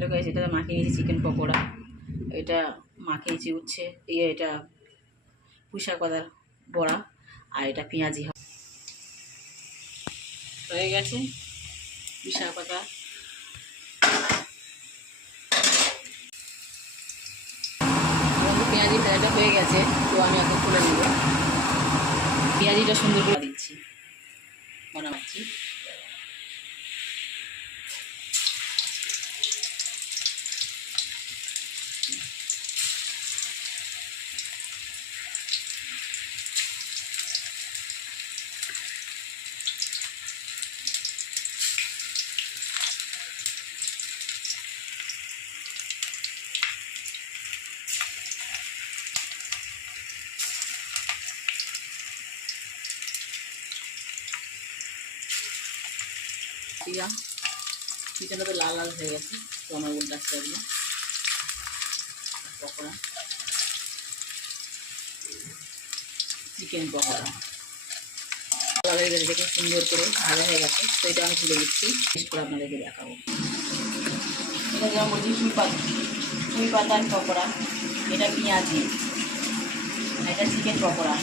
লোক আছে, এটা মাখিয়ে নিয়েছি চিকেন পকোড়া, এটা মাখিয়েছি উচ্ছে এটা পুঁইশাক পাতার বড়া, আর এটা পেঁয়াজি হয়ে গেছে। পুঁইশাক পাতা পেঁয়াজি ভাজাটা হয়ে গেছে, তো আমি এখন তুলে নেব। পেঁয়াজিটা সুন্দর করে দিচ্ছি, বানাচ্ছি। চিকেনটা তো লাল লাল হয়ে গেছে, তো আমার উল্টাচ্ছে এগুলো পকোড়া, চিকেন পকোড়া লাল হয়ে গেছে, দেখে সুন্দর করে ভাজা হয়ে গেছে। তো এটা আমি তুলে দিচ্ছি, টেস্ট করে আপনাদেরকে দেখাবো। এটা যেমন বলছি পুঁই পাতার পকোড়া, এটা পেঁয়াজি, এটা চিকেন পকোড়া।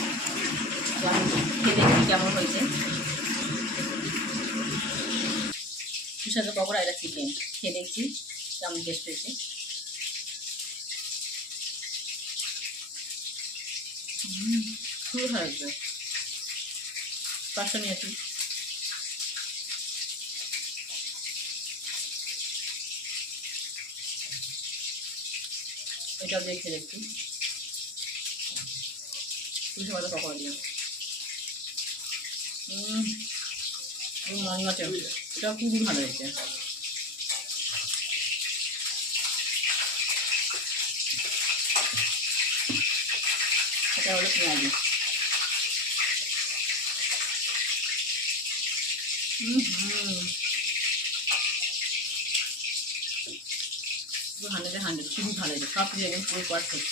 তো আমি খেতে দেখি কেমন হয়েছে। পুঁইশাকের পকোড়া, এটা চিকেন, খেয়ে দেখছি কেমন টেস্ট হয়েছে। খুবই ভালো লাগছে, পাঁচটা নিয়েছি। এটা দেখে দেখছি পুঁই শাকের পকোড়া দিয়ে মনে আছে, এটা খুবই ভালো হয়েছে। এটা হলো পেঁয়াজি। হান্ড্রেডে 100, খুবই ভালো হয়েছে। সব কিছু একদম পুরো পারফেক্ট,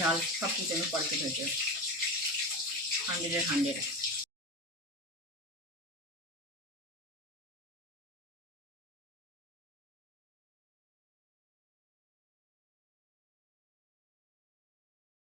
ঝাল সব কিছু একদম পারফেক্ট হয়েছে, 100-এ 100।